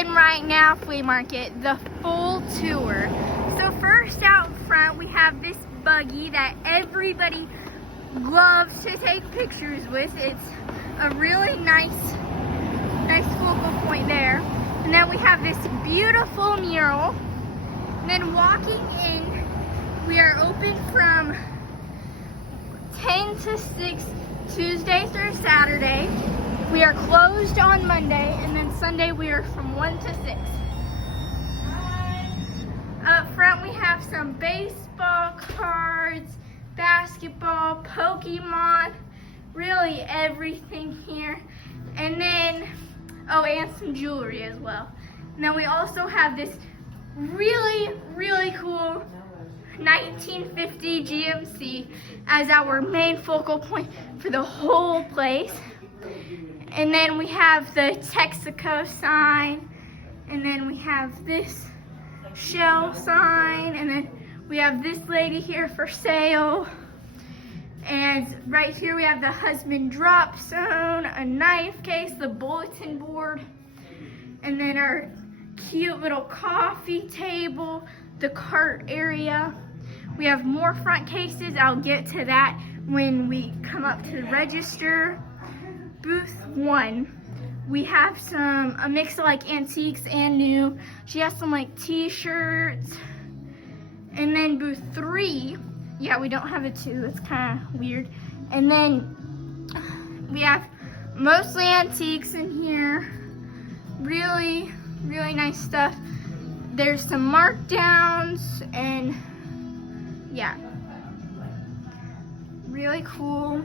in right now, flea market, the full tour. So first out front, we have this buggy that everybody loves to take pictures with. It's a really nice focal point there. And then we have this beautiful mural. And then walking in, we are open from 10 to 6 Tuesday through Saturday. We are closed on Monday, and then Sunday we are from 1 to 6. Up front we have some baseball cards, basketball, Pokemon, really everything here. And then, oh, and some jewelry as well. And then we also have this really cool 1950 GMC as our main focal point for the whole place. And then we have the Texaco sign, and then we have this Shell sign, and then we have this lady here for sale. And right here we have the husband drop zone, a knife case, the bulletin board, and then our cute little coffee table, the cart area. We have more front cases. I'll get to that when we come up to the register. Booth 1, we have a mix of like antiques and new. She has some like t-shirts. And then booth 3, yeah, we don't have a 2, it's kind of weird. And then we have mostly antiques in here. Really nice stuff. There's some markdowns, and yeah, really cool.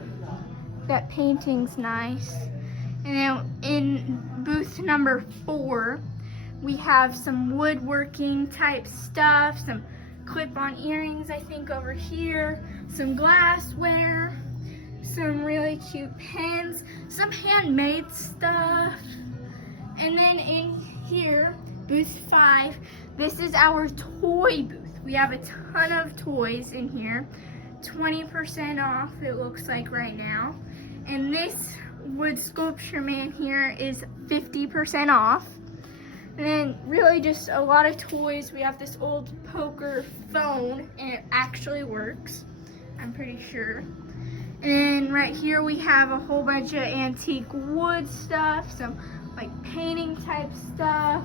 That painting's nice. And then in booth number 4, we have some woodworking type stuff, some clip-on earrings I think over here, some glassware, some really cute pens, some handmade stuff. And then in here, booth 5, this is our toy booth. We have a ton of toys in here. 20% off, it looks like right now. And this wood sculpture man here is 50% off. And then really just a lot of toys. We have this old poker phone, and it actually works, I'm pretty sure. And then right here we have a whole bunch of antique wood stuff, some like painting type stuff.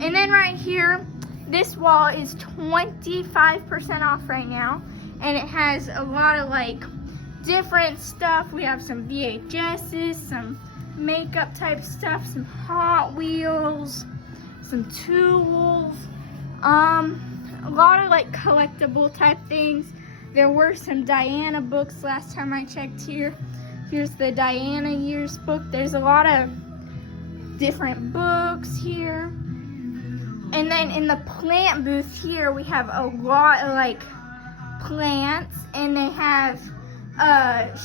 And then right here, this wall is 25% off right now. And it has a lot of like different stuff. We have some VHSs, some makeup type stuff, some Hot Wheels, some tools, a lot of like collectible type things. There were some Diana books last time I checked here. Here's the Diana Years book. There's a lot of different books here. And then in the plant booth here, we have a lot of like plants, and they have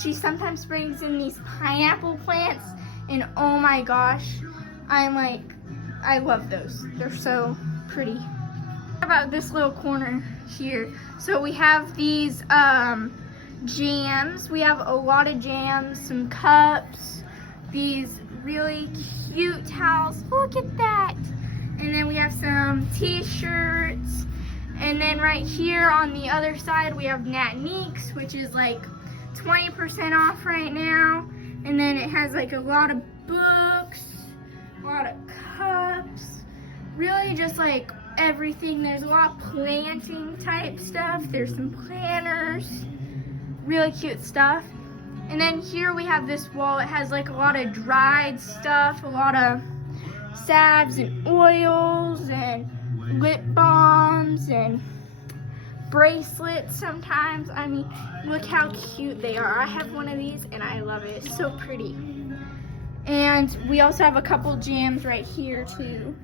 she sometimes brings in these pineapple plants, and oh my gosh, I love those. They're so pretty. How about this little corner here? So we have these jams. We have a lot of jams, some cups, these really cute towels. Look at that. And then we have some t-shirts. And then right here on the other side, we have Natniques, which is like 20% off right now. And then it has like a lot of books, a lot of cups, really just like everything. There's a lot of planting type stuff. There's some planters, really cute stuff. And then here we have this wall. It has like a lot of dried stuff, a lot of salves and oils and lip balms and bracelets sometimes. I mean, look how cute they are. I have one of these and I love it. It's so pretty. And we also have a couple jams right here too.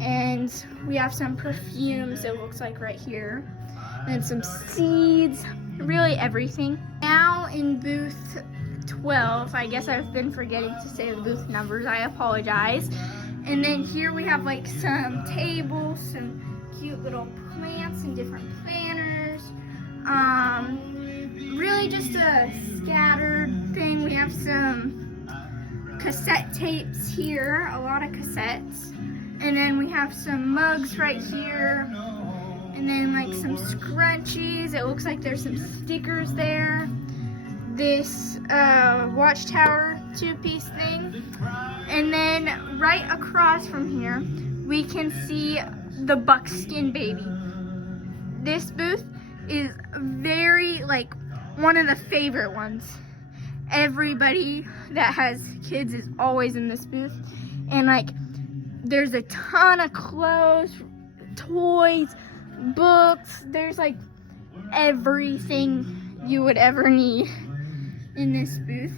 And we have some perfumes, it looks like right here. And some seeds, really everything. Now in booth 12, I guess I've been forgetting to say the booth numbers, I apologize. And then here we have like some tables, some cute little plants and different planters. Really just a scattered thing. We have some cassette tapes here, a lot of cassettes. And then we have some mugs right here. And then like some scrunchies. It looks like there's some stickers there. This watchtower two-piece thing. And then right across from here, we can see the buckskin baby. This booth is very, like, one of the favorite ones. Everybody that has kids is always in this booth. And like, there's a ton of clothes, toys, books. There's like everything you would ever need in this booth.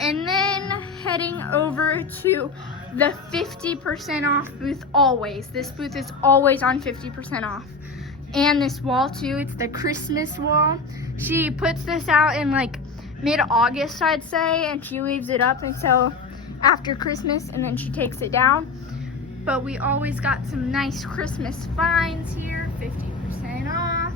And then heading over to the 50% off booth always. This booth is always on 50% off. And this wall too, it's the Christmas wall. She puts this out in like mid-August, I'd say, and she leaves it up until after Christmas, and then she takes it down. But we always got some nice Christmas finds here, 50% off.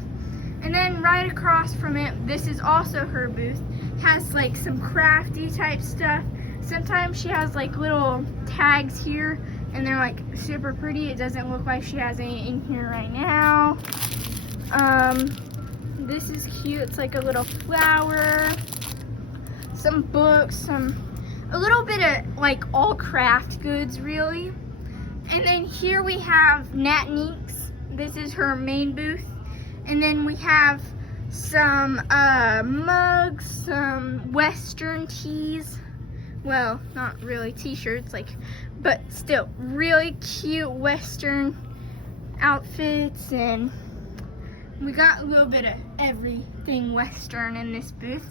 And then right across from it, this is also her booth, has like some crafty type stuff. Sometimes she has like little tags here, and they're like super pretty. It doesn't look like she has any in here right now. This is cute. It's like a little flower, some books, a little bit of like all craft goods really. And then here we have Nat Neeks. This is her main booth. And then we have some mugs, some Western tees. Well, not really t-shirts, like, but still really cute Western outfits, and we got a little bit of everything Western in this booth.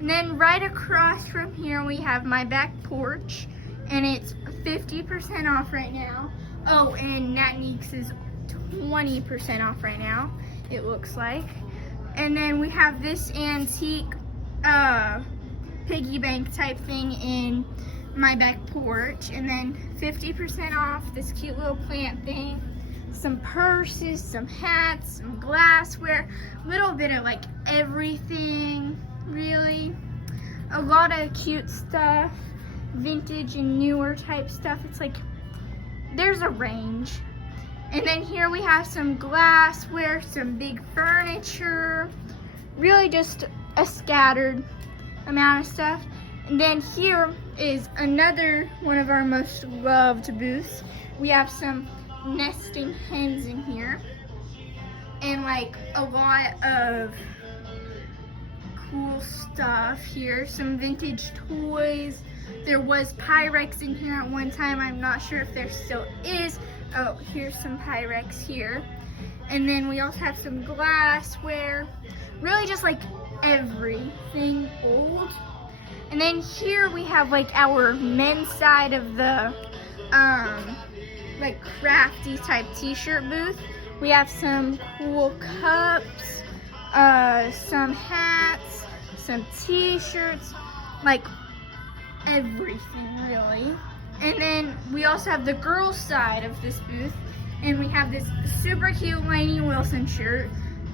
And then right across from here we have my back porch, and it's 50% off right now. Oh, and Nat Neeks is 20% off right now, it looks like. And then we have this antique piggy bank type thing in my back porch, and then 50% off this cute little plant thing, some purses, some hats, some glassware, little bit of like everything really, a lot of cute stuff, vintage and newer type stuff. It's like there's a range. And then here we have some glassware, some big furniture, really just a scattered amount of stuff. And then here is another one of our most loved booths. We have some nesting hens in here, and like a lot of cool stuff here, some vintage toys. There was Pyrex in here at one time. I'm not sure if there still is. Oh, here's some Pyrex here. And then we also have some glassware, really just like everything old. And then here we have like our men's side of the like crafty type t-shirt booth. We have some cool cups, some hats, some t-shirts, like everything really. And then we also have the girls side of this booth, and we have this super cute Lainey Wilson shirt,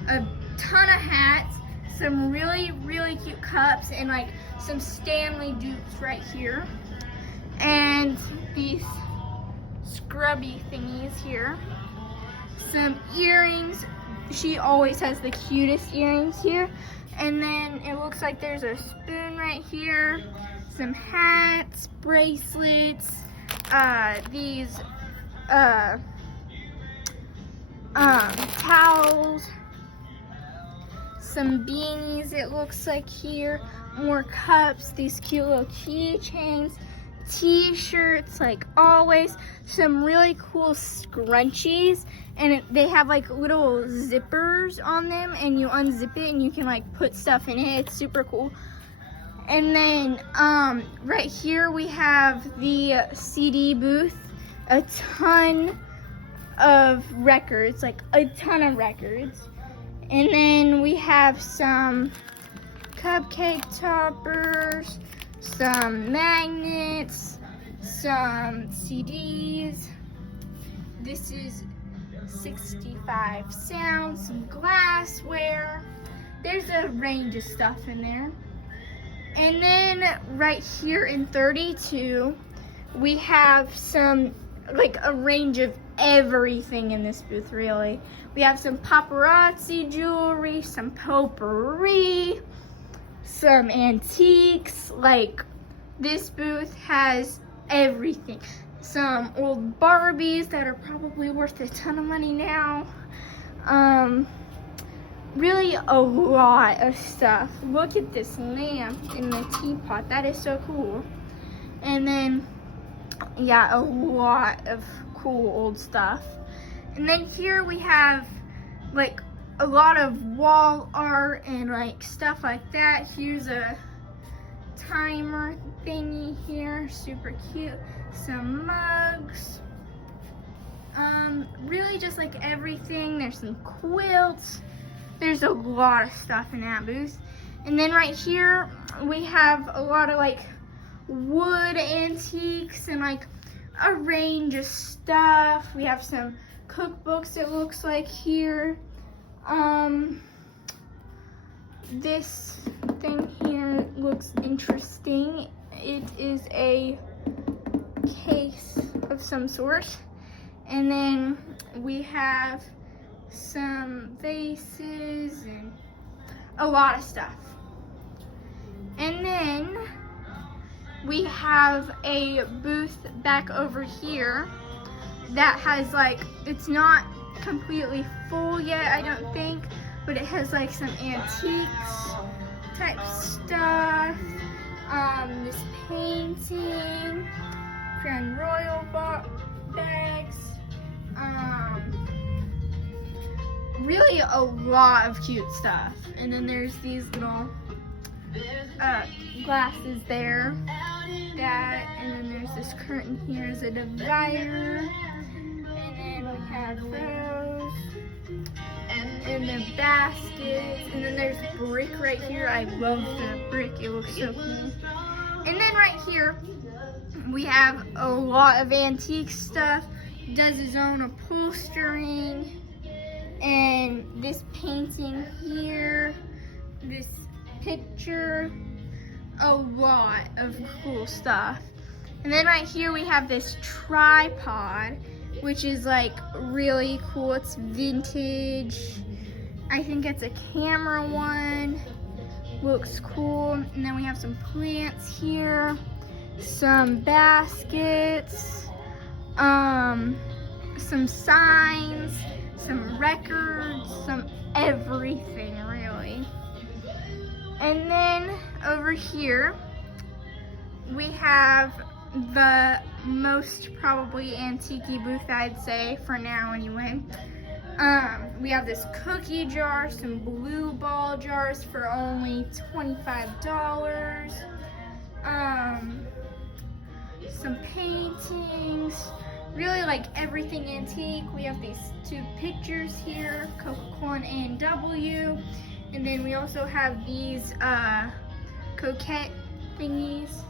a ton of hats, some really, really cute cups, and like some Stanley dupes right here. And these scrubby thingies here. Some earrings. She always has the cutest earrings here. And then it looks like there's a spoon right here. Some hats, bracelets, these towels, some beanies it looks like here, more cups, these cute little keychains, t-shirts like always, some really cool scrunchies, and they have like little zippers on them, and you unzip it and you can like put stuff in it. It's super cool. And then right here we have the CD booth, a ton of records, like a ton of records. And then we have some cupcake toppers, some magnets, some CDs. This is 65 sounds, some glassware. There's a range of stuff in there. And then right here in 32, we have some like a range of everything in this booth, really. We have some paparazzi jewelry, some potpourri, some antiques. Like, this booth has everything. Some old Barbies that are probably worth a ton of money now. Really a lot of stuff. Look at this lamp in the teapot. That is so cool. And then, yeah, a lot of cool old stuff. And then here we have like a lot of wall art and like stuff like that. Here's a timer thingy here, super cute. Some mugs. Really just like everything. There's some quilts. There's a lot of stuff in that booth. And then right here we have a lot of like wood antiques and like a range of stuff. We have some cookbooks, it looks like here. This thing here looks interesting. It is a case of some sort. And then we have some vases and a lot of stuff. And then we have a booth back over here that has like, it's not completely full yet, I don't think, but it has like some antiques type stuff. This painting, Crown Royal bags, really a lot of cute stuff. And then there's these little glasses there, and then there's this curtain here as a divider, and then we have those, and the baskets, and then there's brick right here. I love the brick, it looks so cool. And then right here we have a lot of antique stuff. Does his own upholstering, and this painting here, this picture, a lot of cool stuff. And then right here we have this tripod, which is like really cool. It's vintage. I think it's a camera one. Looks cool. And then we have some plants here, some baskets, some signs, some records, some everything really. And then over here we have the most probably antique-y booth, I'd say, for now anyway. We have this cookie jar, some blue ball jars for only $25. Some paintings, really like everything antique. We have these two pictures here, Coca-Cola and W. And then we also have these coquette thingies.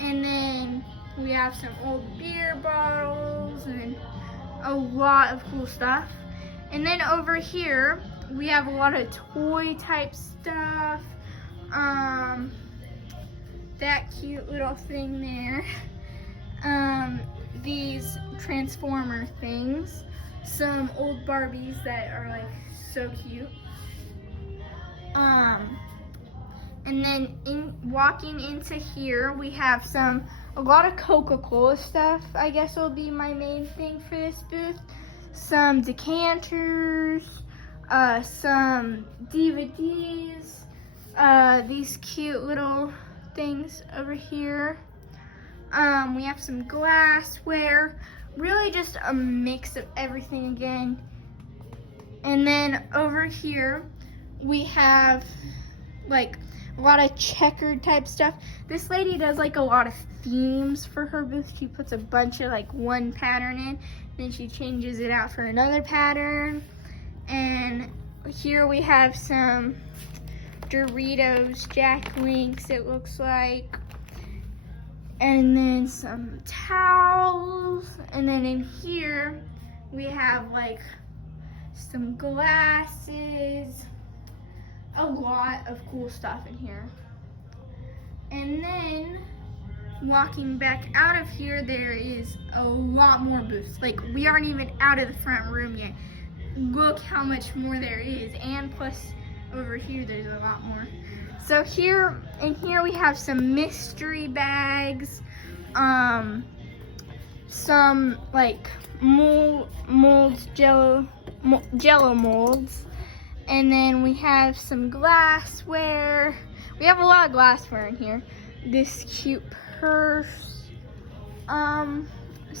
And then we have some old beer bottles and a lot of cool stuff. And then over here, we have a lot of toy type stuff. That cute little thing there. These Transformer things. Some old Barbies that are like so cute. And then walking into here, we have a lot of Coca-Cola stuff. I guess will be my main thing for this booth. Some decanters, some DVDs, these cute little things over here. We have some glassware, really just a mix of everything again. And then over here, we have like a lot of checkered type stuff. This lady does like a lot of themes for her booth. She puts a bunch of like one pattern in, then she changes it out for another pattern. And here we have some Doritos Jack Links, it looks like. And then some towels. And then in here, we have like some glasses. A lot of cool stuff in here. And then walking back out of here, there is a lot more booths. Like, we aren't even out of the front room yet. Look how much more there is, and plus over here there's a lot more. So here we have some mystery bags, some like molds, jello molds, and then we have some glassware. We have a lot of glassware in here. This cute purse, some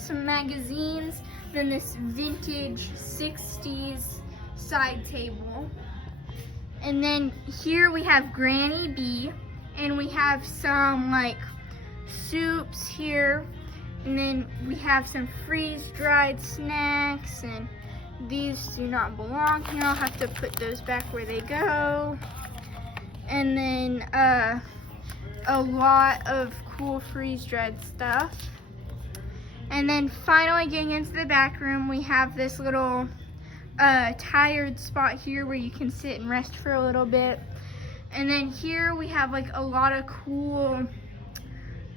magazines, then this vintage 60s side table. And then here we have Granny B, and we have some like soups here. And then we have some freeze-dried snacks, and these do not belong here. I'll have to put those back where they go. And then a lot of cool freeze-dried stuff. And then finally getting into the back room, we have this little tired spot here where you can sit and rest for a little bit. And then here we have like a lot of cool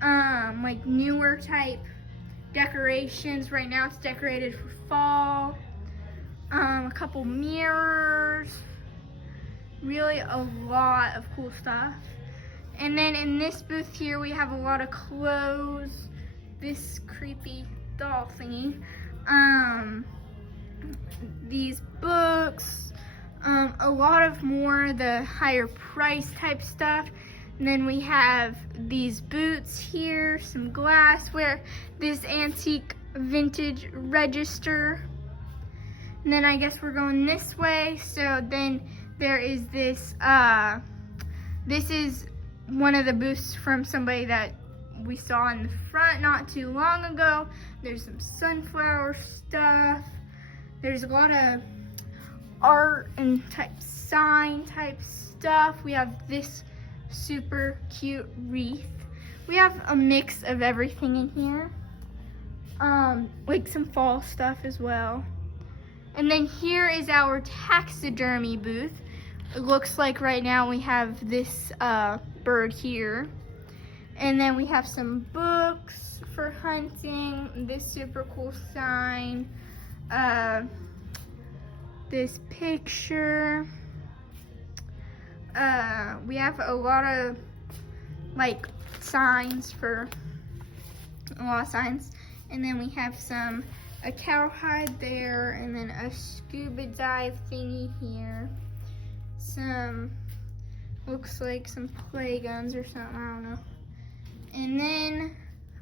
like newer type decorations. Right now it's decorated for fall. A couple mirrors, really a lot of cool stuff. And then in this booth here we have a lot of clothes, this creepy doll thingy, these books, a lot of more the higher price type stuff. And then we have these boots here, some glassware, this antique vintage register. And then I guess we're going this way. So then there is this, this is one of the booths from somebody that we saw in the front not too long ago. There's some sunflower stuff. There's a lot of art and sign type stuff. We have this super cute wreath. We have a mix of everything in here. Like some fall stuff as well. And then here is our taxidermy booth. It looks like right now we have this bird here. And then we have some books for hunting, this super cool sign, this picture. We have a lot of like signs for a lot of signs. And then we have a cowhide there, and then a scuba dive thingy here. Some, looks like some play guns or something, I don't know. And then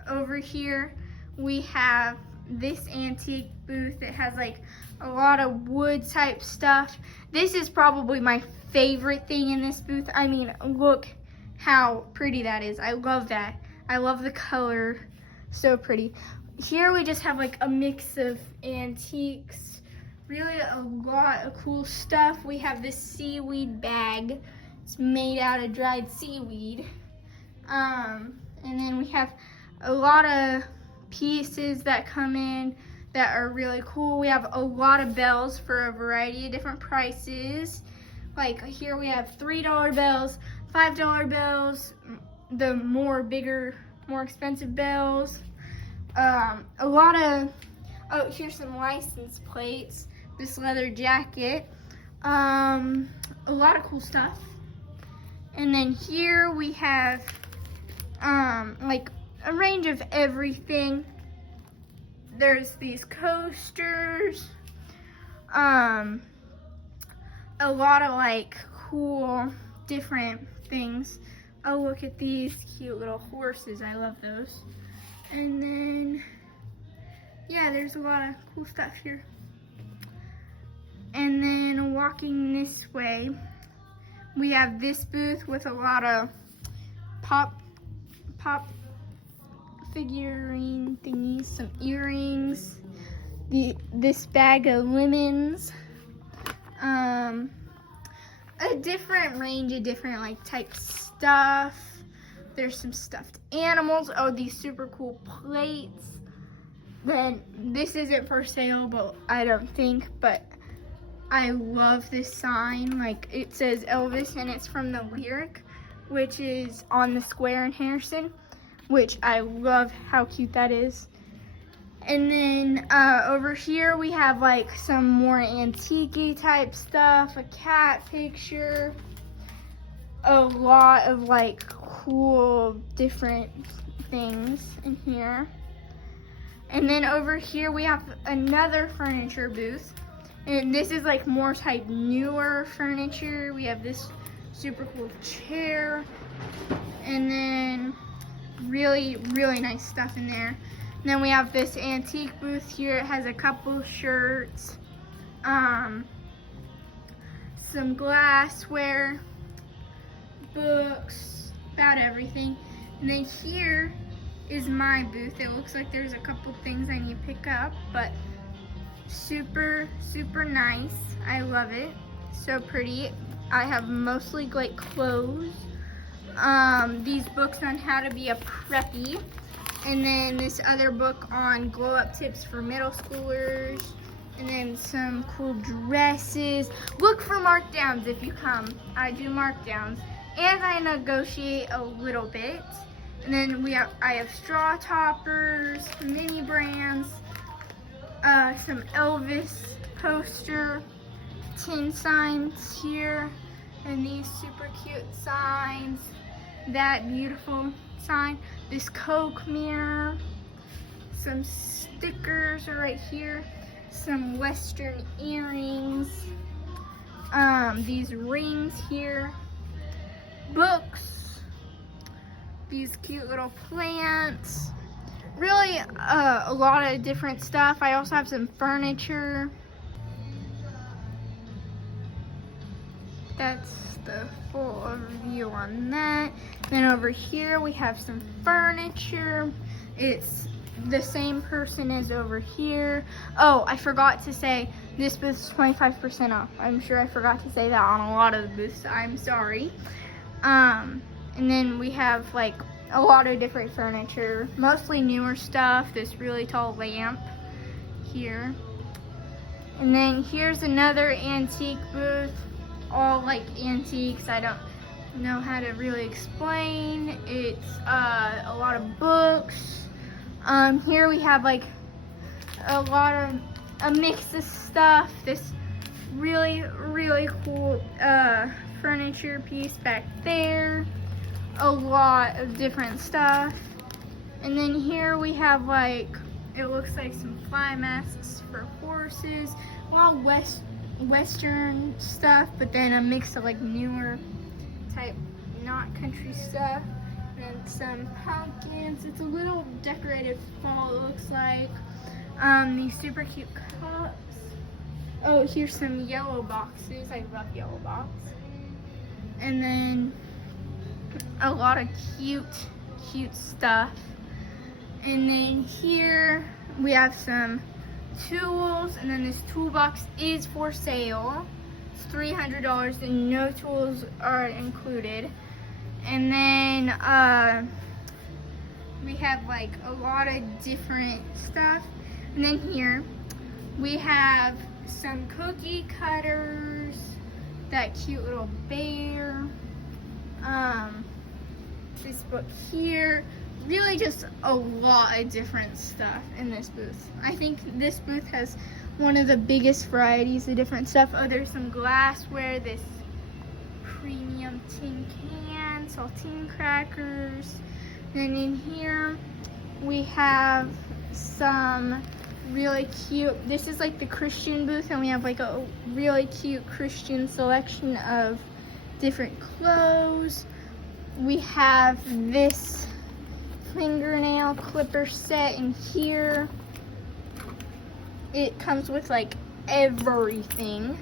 over here we have this antique booth that has like a lot of wood type stuff. This is probably my favorite thing in this booth. I mean, look how pretty that is. I love that. I love the color, so pretty. Here we just have like a mix of antiques, really a lot of cool stuff. We have this seaweed bag. It's made out of dried seaweed. And then we have a lot of pieces that come in that are really cool. We have a lot of bells for a variety of different prices. Like here we have $3 bells, $5 bells, the bigger, more expensive bells. A lot of, oh, here's some license plates, this leather jacket, a lot of cool stuff. And then here we have like a range of everything. There's these coasters, a lot of like cool different things. Oh, look at these cute little horses. I love those. And then, yeah, there's a lot of cool stuff here. And then walking this way, we have this booth with a lot of pop figurine thingies, some earrings, this bag of lemons, a different range of different like type stuff. There's some stuffed animals. Oh, these super cool plates. Then this isn't for sale, but I don't think, but I love this sign. Like it says Elvis and it's from the Lyric, which is on the square in Harrison. which I love how cute that is. And then over here we have like some more antique-y type stuff, a cat picture, a lot of like cool different things in here. And then over here we have another furniture booth. And this is like more type newer furniture. We have this super cool chair. And then really, really nice stuff in there. And then we have this antique booth here. It has a couple shirts, some glassware, books, about everything. And then here is my booth. It looks like there's a couple things I need to pick up, but super, super nice. I love it. So pretty. I have mostly like clothes. These books on how to be a preppy. And then this other book on glow up tips for middle schoolers. And then some cool dresses. Look for markdowns if you come. I do markdowns. And I negotiate a little bit. And then I have straw toppers, mini brands, some Elvis poster, tin signs here, and these super cute signs. That beautiful sign, this Coke mirror, some stickers are right here, some Western earrings, these rings here, books, these cute little plants, really a lot of different stuff. I also have some furniture. That's the full overview on that. Then over here we have some furniture. It's the same person as over here. Oh, I forgot to say this booth is 25% off. I'm sure I forgot to say that on a lot of the booths. I'm sorry. And then we have like a lot of different furniture, mostly newer stuff. This really tall lamp here. And then here's another antique booth. All like antiques. I don't know how to really explain. It's a lot of books. Here we have like a lot of a mix of stuff. This really, really cool furniture piece back there. A lot of different stuff. And then here we have like, it looks like some fly masks for horses. A lot of Western stuff, but then a mix of like newer type, not country stuff. And some pumpkins. It's a little decorated fall, it looks like. These super cute cups. Oh, here's some yellow boxes. I love yellow box. And then a lot of cute stuff. And then here we have some tools, and then this toolbox is for sale. It's $300 and no tools are included. And then we have like a lot of different stuff. And then here we have some cookie cutters, that cute little bear, this book here, really just a lot of different stuff in this booth. I think this booth has one of the biggest varieties of different stuff. Oh, there's some glassware, this premium tin can, saltine crackers. Then in here we have some really cute, this is like the Christian booth, and we have like a really cute Christian selection of different clothes. We have this fingernail clipper set in here. It comes with like everything.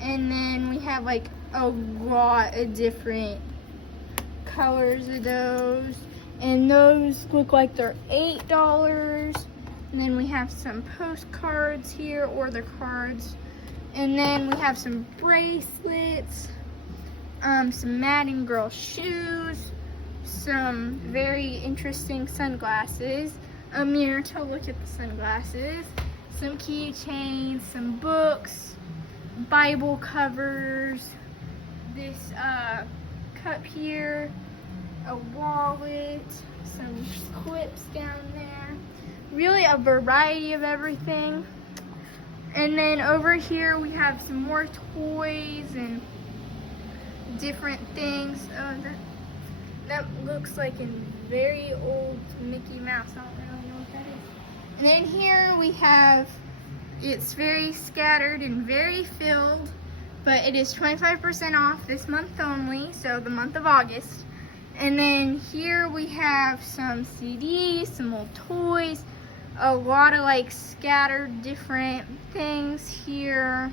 And then we have like a lot of different colors of those. And those look like they're $8. And then we have some postcards here, or the cards. And then we have some bracelets, some Madden Girl shoes, some very interesting sunglasses, a mirror to look at the sunglasses, some keychains, some books, Bible covers, this cup here, a wallet, some clips down there. Really a variety of everything. And then over here we have some more toys and different things. That looks like a very old Mickey Mouse. I don't really know what that is. And then here we have, it's very scattered and very filled, but it is 25% off this month only, so the month of August. And then here we have some CDs, some old toys, a lot of like scattered different things here.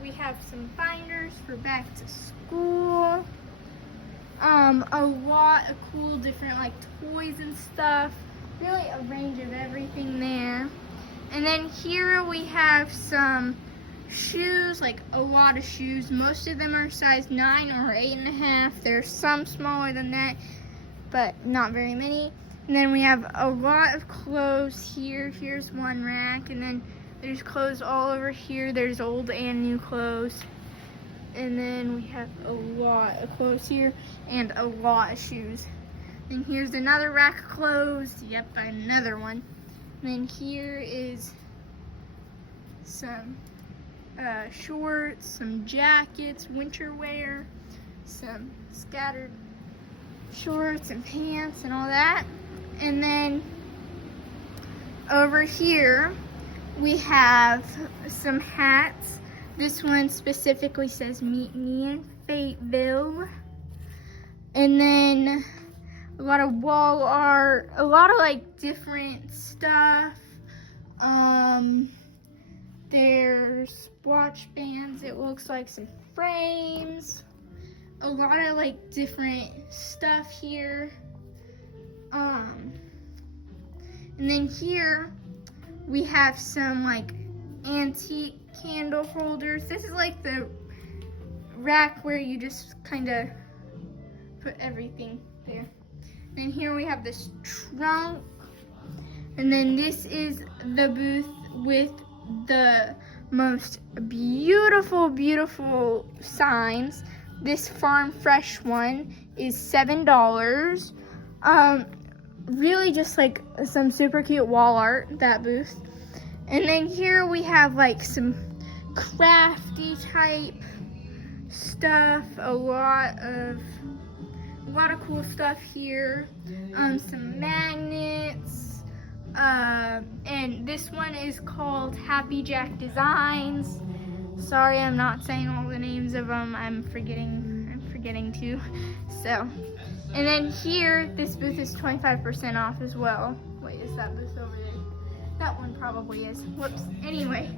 We have some binders for back to school. A lot of cool different like toys and stuff. Really a range of everything there. And then here we have some shoes, like a lot of shoes. Most of them are size 9 or 8.5. There's some smaller than that, but not very many. And then we have a lot of clothes here. Here's one rack, and then there's clothes all over here. There's old and new clothes. And then we have a lot of clothes here and a lot of shoes. And here's another rack of clothes. Yep, another one. And then here is some shorts, some jackets, winter wear, some scattered shorts and pants and all that. And then over here we have some hats. This one specifically says "Meet me in Fateville." And then a lot of wall art, a lot of like different stuff. There's watch bands, it looks like some frames, a lot of like different stuff here. And then here we have some like antique candle holders. This is like the rack where you just kind of put everything there. Then here we have this trunk. And then this is the booth with the most beautiful, beautiful signs. This farm fresh one is $7. Really just like some super cute wall art, that booth. And then here we have like some crafty type stuff, a lot of cool stuff here. Some magnets, and this one is called Happy Jack Designs. Sorry, I'm not saying all the names of them. I'm forgetting to. So, and then here, this booth is 25% off as well. Wait, is that booth over there? That one probably is. Whoops. Anyway,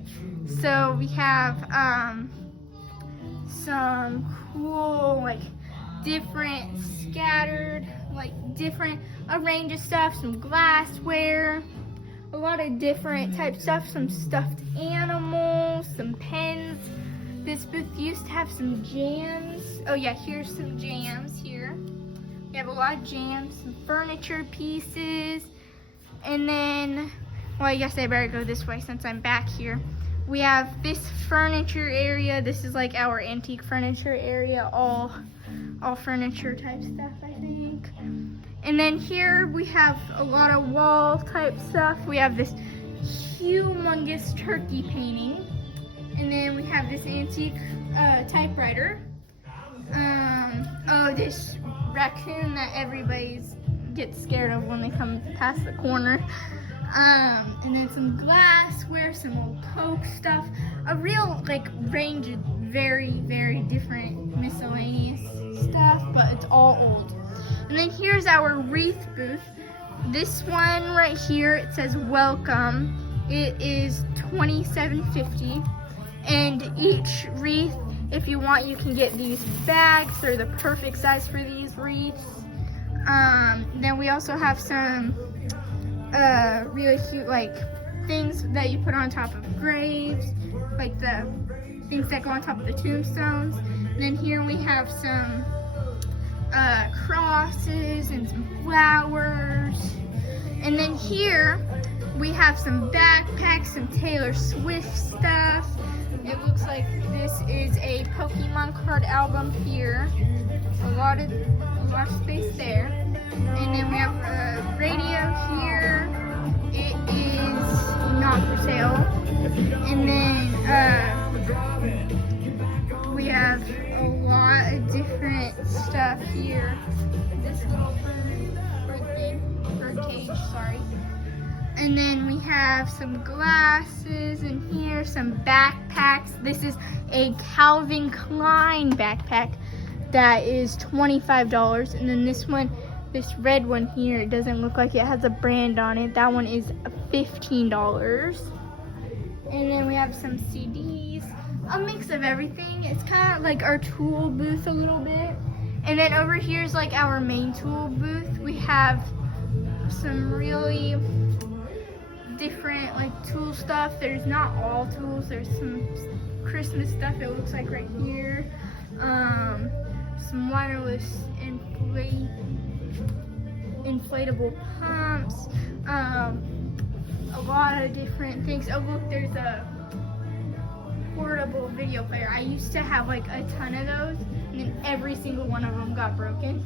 so we have some cool, like, different scattered, like, different, a range of stuff, some glassware, a lot of different type stuff, some stuffed animals, some pens. This booth used to have some jams. Oh yeah, here's some jams here. We have a lot of jams, some furniture pieces, and then, well, I guess I better go this way since I'm back here. We have this furniture area. This is like our antique furniture area, all furniture type stuff, I think. And then here we have a lot of wall type stuff. We have this humongous turkey painting. And then we have this antique typewriter. Oh, this raccoon that everybody gets scared of when they come past the corner. And then some glassware, some old Coke stuff, a real like range of very, very different miscellaneous stuff, but it's all old. And then here's our wreath booth. This one right here, it says welcome. It is $27.50, and each wreath, if you want, you can get these bags. They're the perfect size for these wreaths. Then we also have some really cute like things that you put on top of graves, like the things that go on top of the tombstones. And then here we have some crosses and some flowers. And then here we have some backpacks, some Taylor Swift stuff. it looks like this is a Pokemon card album here. A lot of space there. And then we have a radio here. It is not for sale. And then we have a lot of different stuff here. This little bird cage, sorry. And then we have some glasses in here, some backpacks. This is a Calvin Klein backpack that is $25. And then this one, this red one here, it doesn't look like it has a brand on it. That one is $15. And then we have some CDs, a mix of everything. It's kind of like our tool booth a little bit. And then over here is like our main tool booth. We have some really different like tool stuff. There's not all tools. There's some Christmas stuff, it looks like right here. Some wireless inflatable pumps. A lot of different things. Oh look, there's a portable video player. I used to have like a ton of those, and then every single one of them got broken.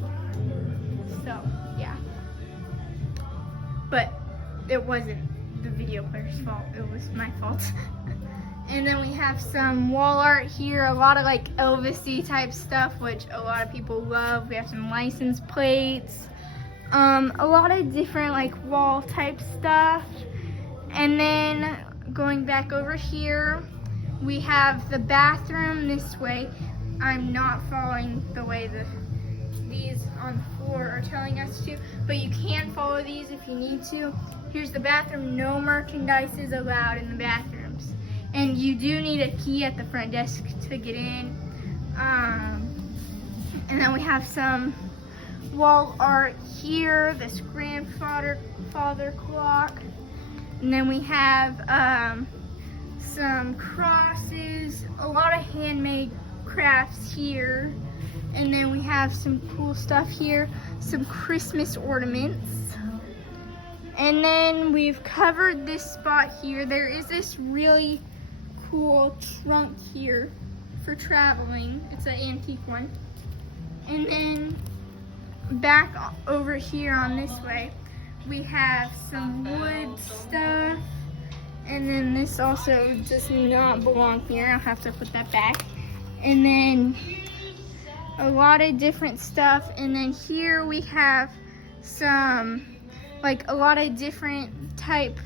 So yeah, but it wasn't the video player's fault, it was my fault. And then we have some wall art here, a lot of like Elvis-y type stuff, which a lot of people love. We have some license plates, a lot of different like wall type stuff. And then going back over here, we have the bathroom this way. I'm not following the way these on the floor are telling us to, but you can follow these if you need to. Here's the bathroom. No merchandise is allowed in the bathrooms. And you do need a key at the front desk to get in. And then we have some wall art here, this grandfather clock. And then we have some crosses, a lot of handmade crafts here. And then we have some cool stuff here, some Christmas ornaments. And then we've covered this spot here. There is this really cool trunk here for traveling. It's an antique one. And then back over here on this way, we have some wood stuff. And then this also does not belong here. I'll have to put that back. And then a lot of different stuff. And then here we have some, like a lot of different type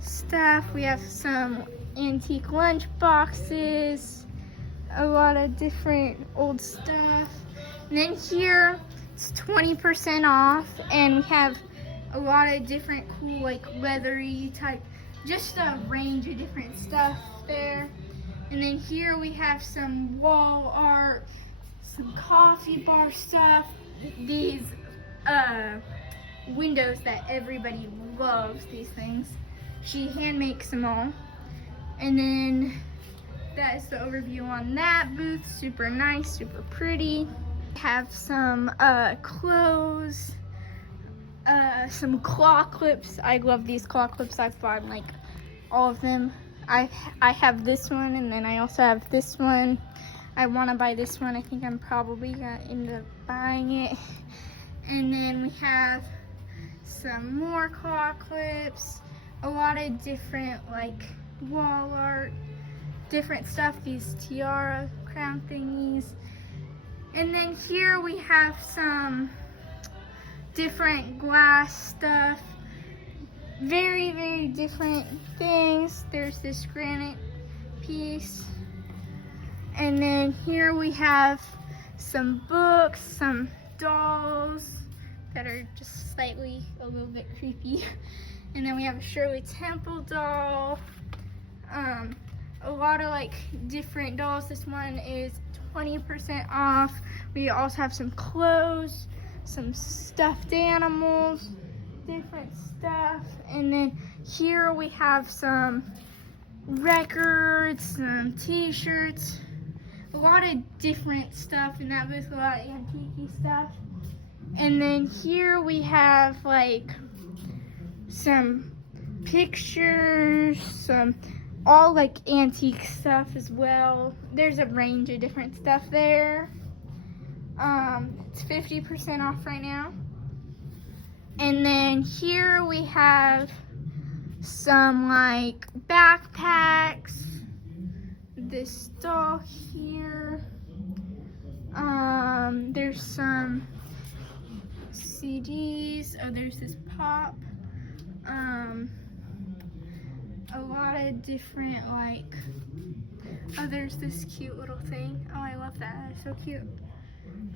stuff. We have some antique lunch boxes, a lot of different old stuff. And then here it's 20% off, and we have a lot of different cool like leathery type, just a range of different stuff there. And then here we have some wall art, some coffee bar stuff, these windows that everybody loves, these things. She hand makes them all. And then that is the overview on that booth. Super nice, super pretty. Have some clothes, some claw clips. I love these claw clips. I've bought like all of them. I have this one, and then I also have this one. I want to buy this one. I think I'm probably gonna end up buying it. And then we have some more claw clips, a lot of different like wall art, different stuff, these tiara crown thingies. And then here we have some different glass stuff, very, very different things. There's this granite piece. And then here we have some books, some dolls that are just slightly a little bit creepy. And then we have a Shirley Temple doll. A lot of like different dolls. This one is 20% off. We also have some clothes, some stuffed animals, different stuff. And then here we have some records, some t-shirts, a lot of different stuff in that booth, a lot of antique stuff. And then here we have like some pictures, some all like antique stuff as well. There's a range of different stuff there. It's 50% off right now. And then here we have some like backpacks. This doll here. There's some CDs. Oh, there's this pop. A lot of different like, oh, there's this cute little thing. Oh, I love that. It's so cute.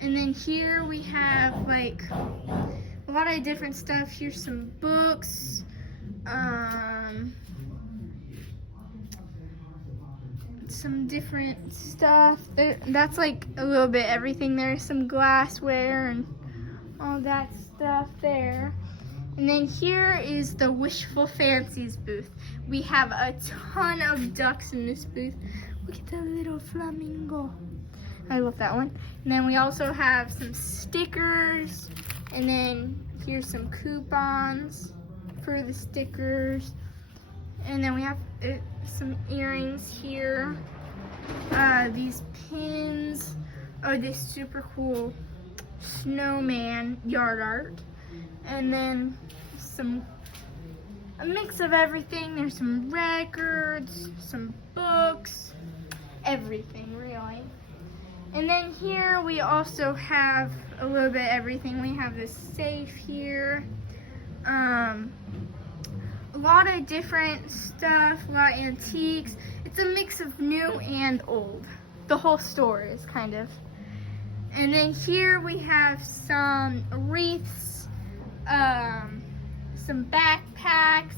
And then here we have like a lot of different stuff. Here's some books. Some different stuff. That's like a little bit everything. There's some glassware and all that stuff there. And then here is the Wishful Fancies booth. We have a ton of ducks in this booth. Look at the little flamingo. I love that one. And then we also have some stickers. And then here's some coupons for the stickers. And then we have some earrings here. These pins. Oh, this super cool snowman yard art. And then a mix of everything. There's some records, some books, everything really. And then here we also have a little bit of everything. We have this safe here. A lot of different stuff, a lot of antiques. It's a mix of new and old. The whole store is kind of. And then here we have some wreaths, some backpacks,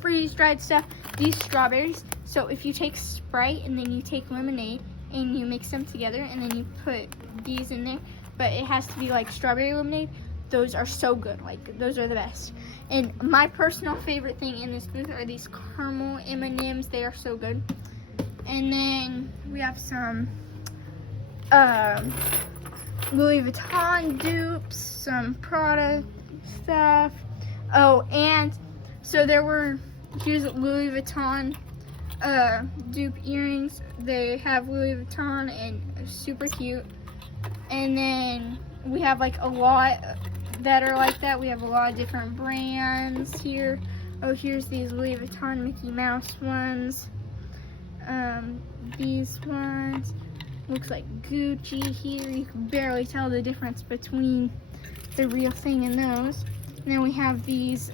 freeze-dried stuff. These strawberries. So if you take Sprite and then you take lemonade and you mix them together and then you put these in there, but it has to be like strawberry lemonade. Those are so good. Like, those are the best. And my personal favorite thing in this booth are these caramel M&Ms. They are so good. And then we have some Louis Vuitton dupes, some Prada stuff. Oh, and so here's Louis Vuitton dupe earrings. They have Louis Vuitton and super cute. And then we have like a lot that are like that. We have a lot of different brands here. Oh, here's these Louis Vuitton Mickey Mouse ones. These ones. Looks like Gucci here. You can barely tell the difference between the real thing and those. And then we have these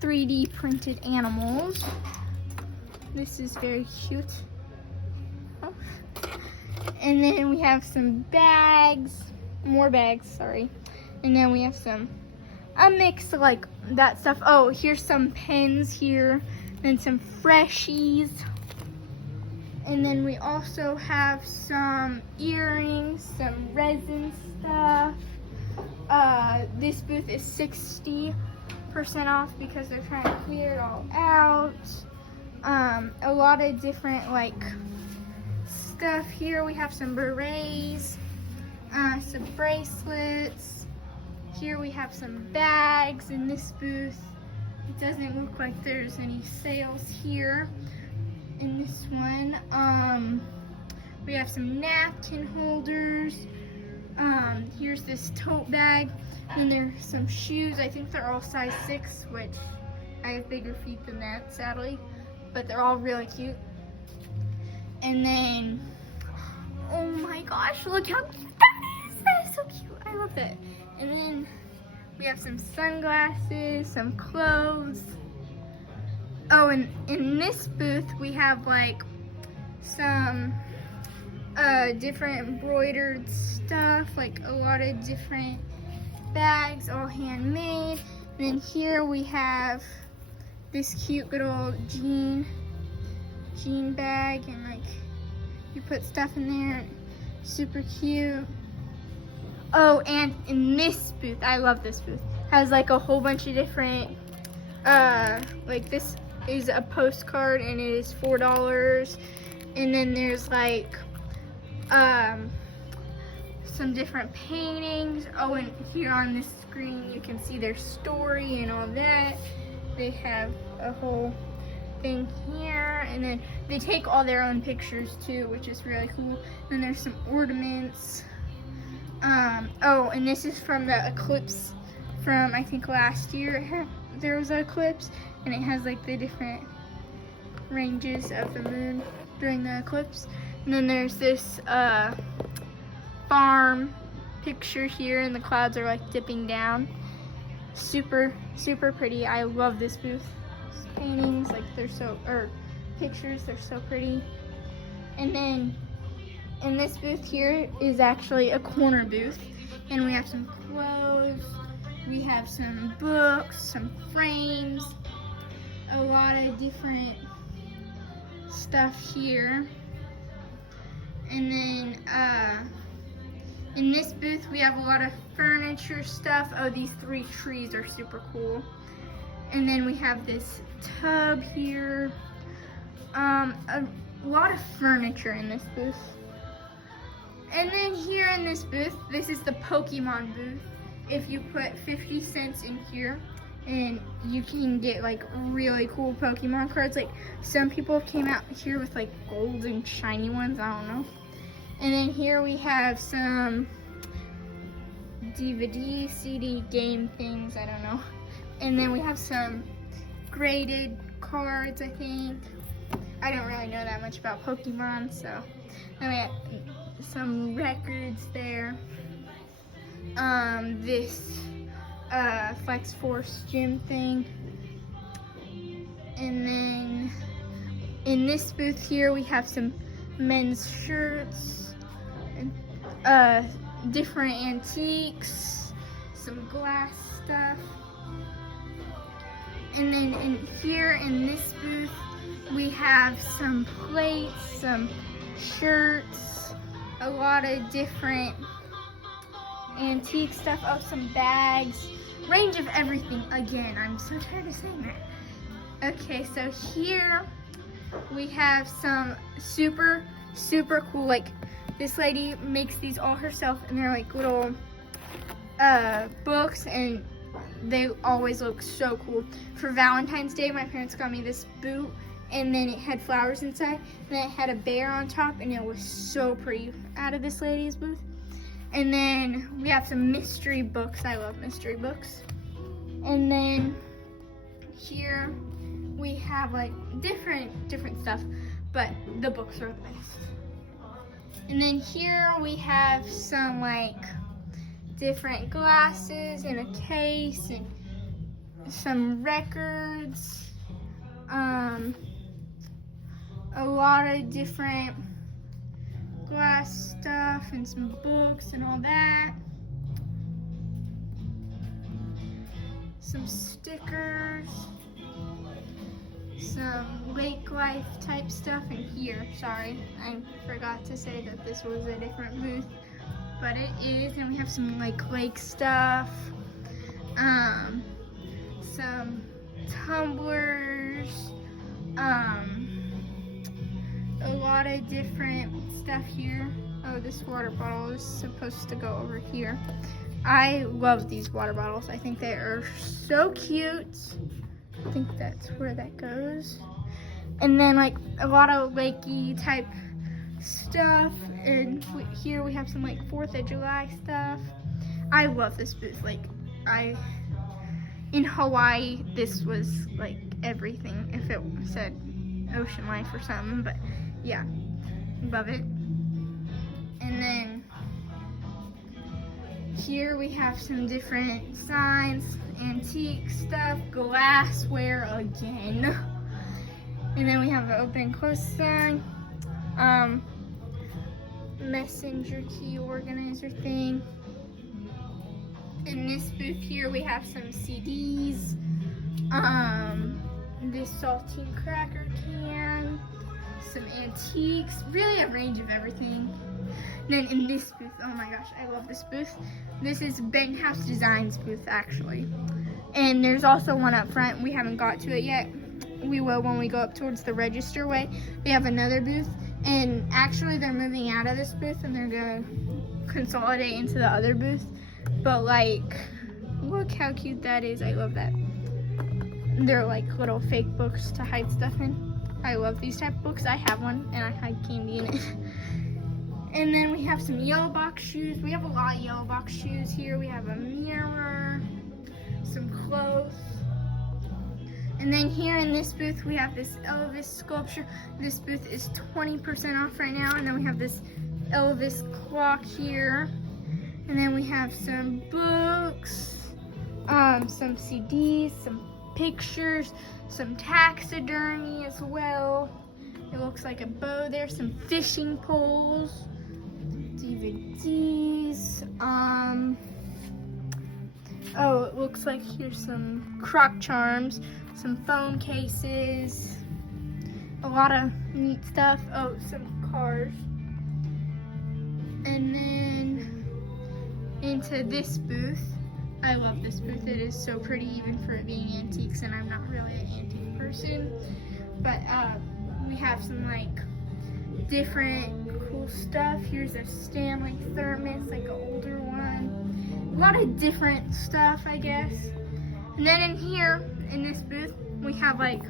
3D printed animals. This is very cute. Oh. And then we have some bags. More bags, sorry. And then we have a mix of like that stuff. Oh, here's some pens here. And some freshies. And then we also have some earrings, some resin stuff. This booth is 60% off because they're trying to clear it all out. A lot of different like stuff here. We have some berets, some bracelets. Here we have some bags in this booth. It doesn't look like there's any sales here in this one. We have some napkin holders. Here's this tote bag. And then there's some shoes. I think they're all size 6, which I have bigger feet than that, sadly. But they're all really cute. And then, oh my gosh, look how cute that is. That is so cute. I love that. And then we have some sunglasses, some clothes. Oh, and in this booth, we have like some different embroidered stuff, like a lot of different bags, all handmade. And then here we have this cute little jean bag, and like you put stuff in there, super cute. Oh, and in this booth, I love this booth, has like a whole bunch of different, like this is a postcard and it is $4. And then there's like some different paintings. Oh, and here on this screen you can see their story and all that. They have a whole thing here, and then they take all their own pictures too, which is really cool. And there's some ornaments. Oh, and this is from the eclipse from, I think, last year. There was an eclipse, and it has like the different ranges of the moon during the eclipse. And then there's this farm picture here, and the clouds are like dipping down. Super, super pretty. I love this booth. Paintings, like pictures, they're so pretty. And then in this booth here is actually a corner booth, and we have some clothes, we have some books, some frames, a lot of different stuff here. And then in this booth we have a lot of furniture stuff. Oh, these 3 trees are super cool. And then we have this tub here. A lot of furniture in this booth. And then here in this booth, this is the Pokemon booth. If you put 50 cents in here, and you can get like really cool Pokemon cards. Like some people came out here with like gold and shiny ones, I don't know. And then here we have some DVD, CD, game things, I don't know. And then we have some graded cards, I think. I don't really know that much about Pokemon, so. Then we have some records there. This Flex Force gym thing. And then in this booth here we have some men's shirts, and different antiques, some glass stuff. And then in here in this booth we have some plates, some shirts, a lot of different antique stuff. Oh, some bags, range of everything. Again, I'm so tired of saying that. Okay, so here we have some super cool, like this lady makes these all herself, and they're like little books, and they always look so cool. For Valentine's Day, my parents got me this boot, and then it had flowers inside, and then it had a bear on top, and it was so pretty out of this lady's booth. And then we have some mystery books. I love mystery books. And then here we have like different stuff, but the books are the best. And then here we have some like different glasses in a case, and some records, a lot of different glass stuff, and some books and all that. Some stickers, some lake life type stuff in here. Sorry, I forgot to say that this was a different booth, but it is. And we have some like lake stuff, some tumblers, a lot of different stuff here. Oh, this water bottle is supposed to go over here. I love these water bottles. I think they are so cute. I think that's where that goes. And then like a lot of lakey type stuff. And here we have some like 4th of July stuff. I love this booth. Like in Hawaii, this was like everything. If it said ocean life or something, but yeah, love it. And then here we have some different signs, antique stuff, glassware again. And then we have an open and close sign, messenger key organizer thing. In this booth here we have some CDs, this saltine cracker can, some antiques, really a range of everything. Then in this booth, oh my gosh, I love this booth. This is Ben House Designs booth actually. And there's also one up front. We haven't got to it yet. We will when we go up towards the register way. They have another booth, and actually they're moving out of this booth and they're gonna consolidate into the other booth. But like, look how cute that is. I love that. they're like little fake books to hide stuff in. I love these type of books. I have one and I hide candy in it. And then we have some yellow box shoes. We have a lot of yellow box shoes here. We have a mirror, some clothes. And then here in this booth, we have this Elvis sculpture. This booth is 20% off right now. And then we have this Elvis clock here. And then we have some books, some CDs, some pictures, some taxidermy as well. It looks like a bow there, some fishing poles, DVDs. Oh, it looks like here's some croc charms, some phone cases, a lot of neat stuff. Oh, some cars. And then into this booth. I love this booth. It is so pretty, even for it being antiques, and I'm not really an antique person. But we have some like different cool stuff. Here's a Stanley thermos, like an older one. A lot of different stuff, I guess. And then in here, in this booth, we have like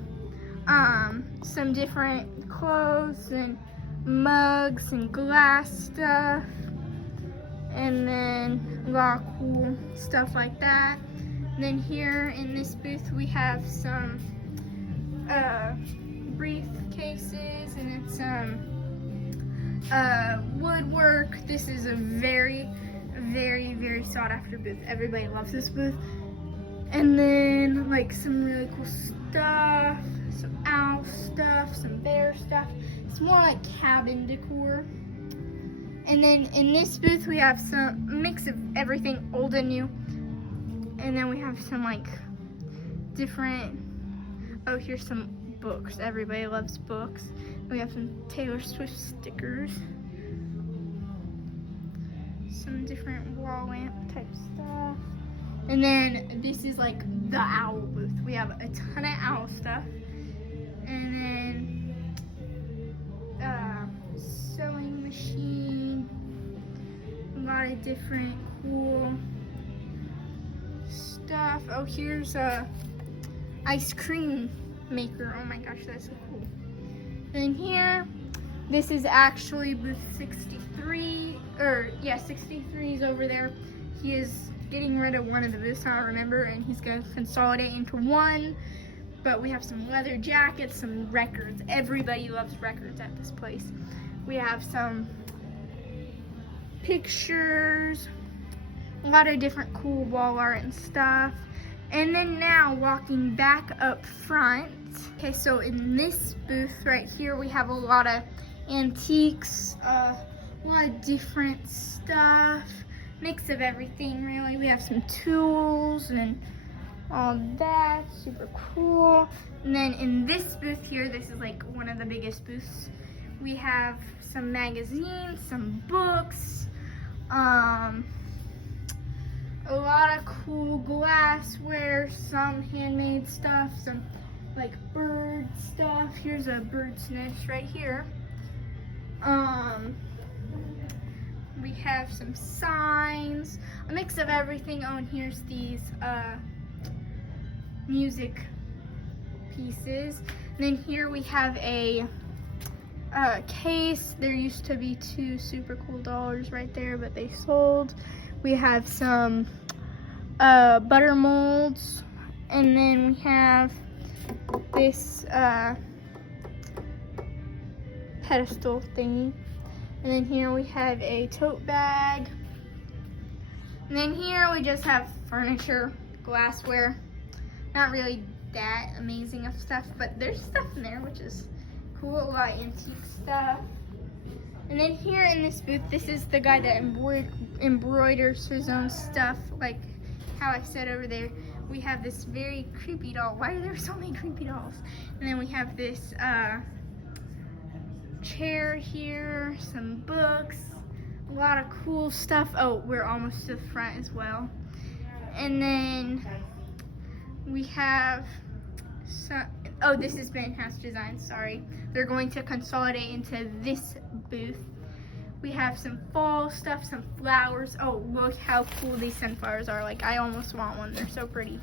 some different clothes and mugs and glass stuff. And then a lot of cool stuff like that. And then here in this booth we have some briefcases, and it's woodwork. This is a very, very, very sought after booth. Everybody loves this booth. And then like some really cool stuff, some owl stuff, some bear stuff. It's more like cabin decor. And then in this booth we have some mix of everything old and new. And then we have some like different, oh, here's some books. Everybody loves books. We have some Taylor Swift stickers. Some different wall lamp type stuff. And then this is like the owl booth. We have a ton of owl stuff. And then sewing machine, a lot of different cool stuff. Oh, here's a ice cream maker. Oh my gosh, that's so cool. And here, this is actually booth 63, or yeah, 63 is over there. He is getting rid of one of the booths, I don't remember, and he's gonna consolidate into one. But we have some leather jackets, some records. Everybody loves records at this place. We have some pictures, a lot of different cool wall art and stuff. And then now walking back up front. Okay, so in this booth right here, we have a lot of antiques, a lot of different stuff, mix of everything really. We have some tools and all that, super cool. And then in this booth here, this is like one of the biggest booths. We have some magazines, some books, a lot of cool glassware, some handmade stuff, some like bird stuff. Here's a bird's nest right here. We have some signs, a mix of everything. Oh, and here's these music pieces. And then here we have a case. There used to be two super cool dollars right there, but they sold. We have some butter molds, and then we have this pedestal thingy. And then here we have a tote bag. And then here we just have furniture, glassware. Not really that amazing of stuff, but there's stuff in there, which is cool. A lot of antique stuff. And then here in this booth, this is the guy that embroiders his own stuff, like how I said over there. We have this very creepy doll. Why are there so many creepy dolls? And then we have this chair here, some books, a lot of cool stuff. Oh, we're almost to the front as well. And then we have some, oh, this is House Design, sorry. They're going to consolidate into this booth. We have some fall stuff, some flowers. Oh, look how cool these sunflowers are. Like, I almost want one. They're so pretty.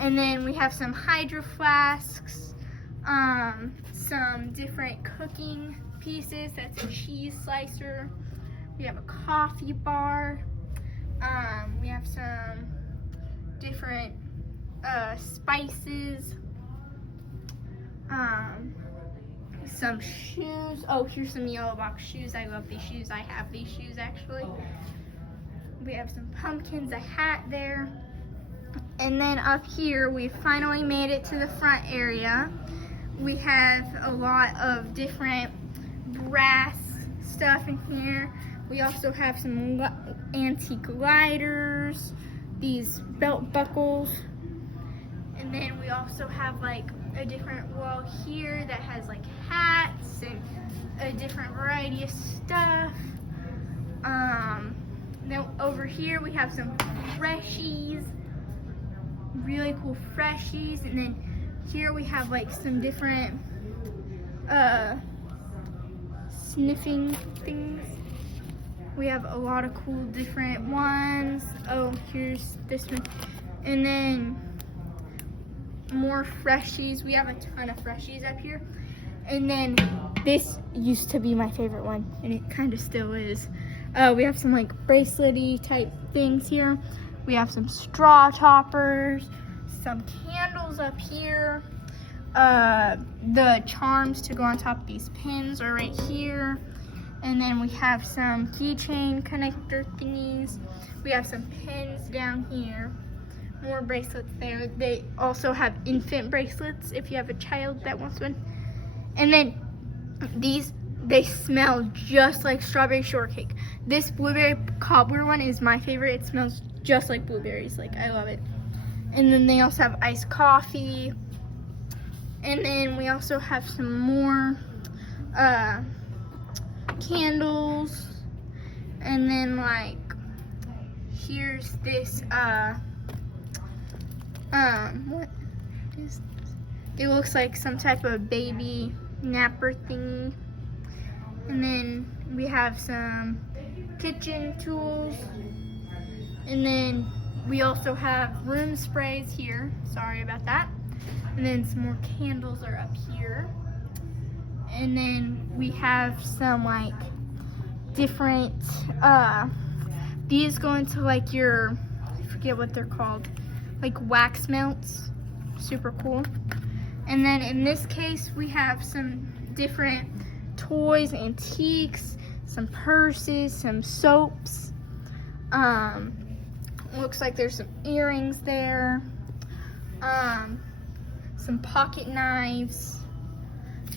And then we have some hydro flasks, some different cooking pieces. That's a cheese slicer. We have a coffee bar. We have some different spices. Some shoes. Oh, here's some yellow box shoes. I love these shoes. I have these shoes actually. We have some pumpkins, a hat there. And then up here, we finally made it to the front area. We have a lot of different brass stuff in here. We also have some antique lighters, these belt buckles. And then we also have like a different wall here that has like hats and a different variety of stuff. Then over here we have some freshies, really cool freshies. And then here we have like some different sniffing things. We have a lot of cool different ones. Oh, here's this one. And then more freshies. We have a ton of freshies up here. And then this used to be my favorite one, and it kind of still is. We have some like bracelet-y type things here. We have some straw toppers, some candles up here. The charms to go on top of these pins are right here. And then we have some keychain connector thingies. We have some pins down here. More bracelets there. They also have infant bracelets if you have a child that wants one. And then these, they smell just like strawberry shortcake. This blueberry cobbler one is my favorite. It smells just like blueberries. Like, I love it. And then they also have iced coffee. And then we also have some more candles. And then like, here's this, what is this? It looks like some type of baby napper thingy. And then we have some kitchen tools. And then we also have room sprays here. Sorry about that. And then some more candles are up here. And then we have some like different, these go into like your, I forget what they're called, like wax melts. Super cool. And then in this case, we have some different toys, antiques, some purses, some soaps. Looks like there's some earrings there. Some pocket knives.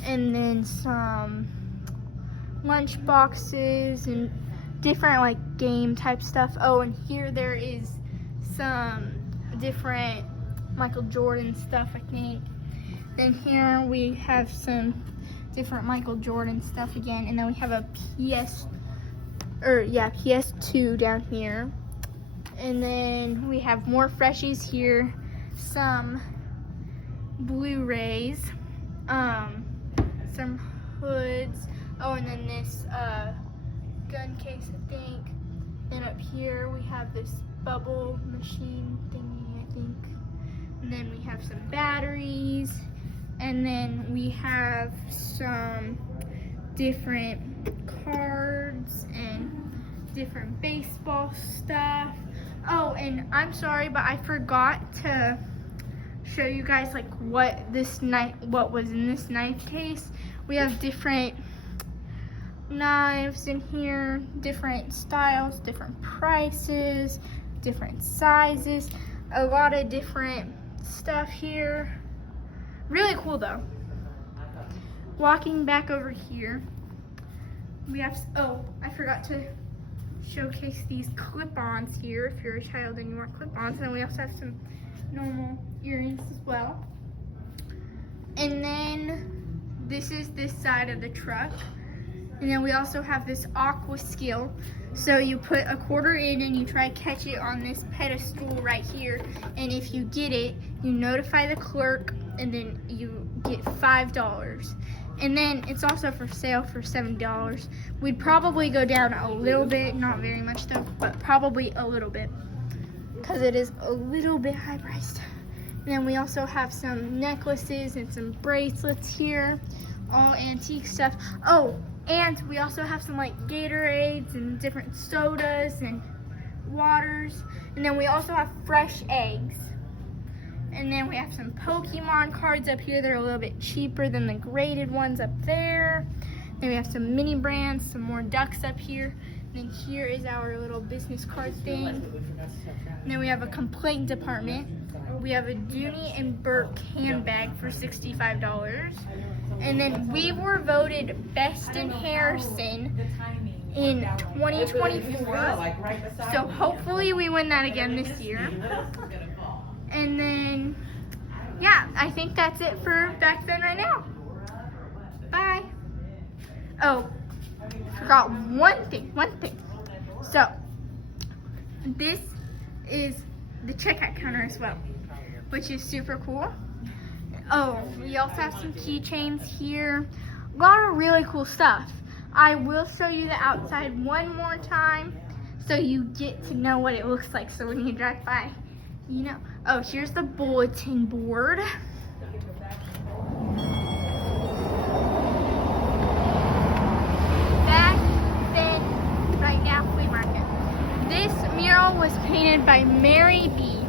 And then some lunch boxes and different like game type stuff. Oh, and here there is some different Michael Jordan stuff, I think. Then here we have some different Michael Jordan stuff again, and then we have a PS2 down here. And then we have more freshies here, some Blu-rays, some hoods. Oh, and then this gun case, I think. And up here we have this bubble machine thingy, I think. And then we have some batteries. And then we have some different cards and different baseball stuff. Oh, and I'm sorry, but I forgot to show you guys like what was in this knife case. We have different knives in here, different styles, different prices, different sizes, a lot of different stuff here. Really cool though. Walking back over here, we have, oh, I forgot to showcase these clip-ons here if you're a child and you want clip-ons. And we also have some normal earrings as well. And then this is this side of the truck. And then we also have this aqua skill. So you put a quarter in and you try to catch it on this pedestal right here. And if you get it, you notify the clerk and then you get $5. And then it's also for sale for $7. We'd probably go down a little bit, not very much though, but probably a little bit, because it is a little bit high priced. And then we also have some necklaces and some bracelets here, all antique stuff. Oh, and we also have some like Gatorades and different sodas and waters. And then we also have fresh eggs. And then we have some Pokemon cards up here. They're a little bit cheaper than the graded ones up there. Then we have some mini brands, some more ducks up here. And then here is our little business card thing. And then we have a complaint department. We have a Dooney and Burke handbag for $65. And then we were voted best in Harrison in 2024. So hopefully we win that again this year. And then, yeah, I think that's it for Back Then Right Now. Bye. Oh, forgot one thing. So, this is the checkout counter as well, which is super cool. Oh, we also have some keychains here. A lot of really cool stuff. I will show you the outside one more time so you get to know what it looks like. So when you drive by, you know. Oh, here's the bulletin board. Back Then Right Now Flea Market. This mural was painted by Mary B.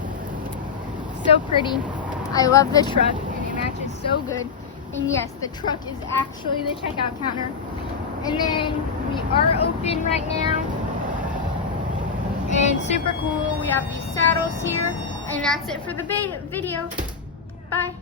So pretty. I love the truck and it matches so good. And yes, the truck is actually the checkout counter. And then we are open right now. And super cool. We have these saddles here. And that's it for the video. Bye.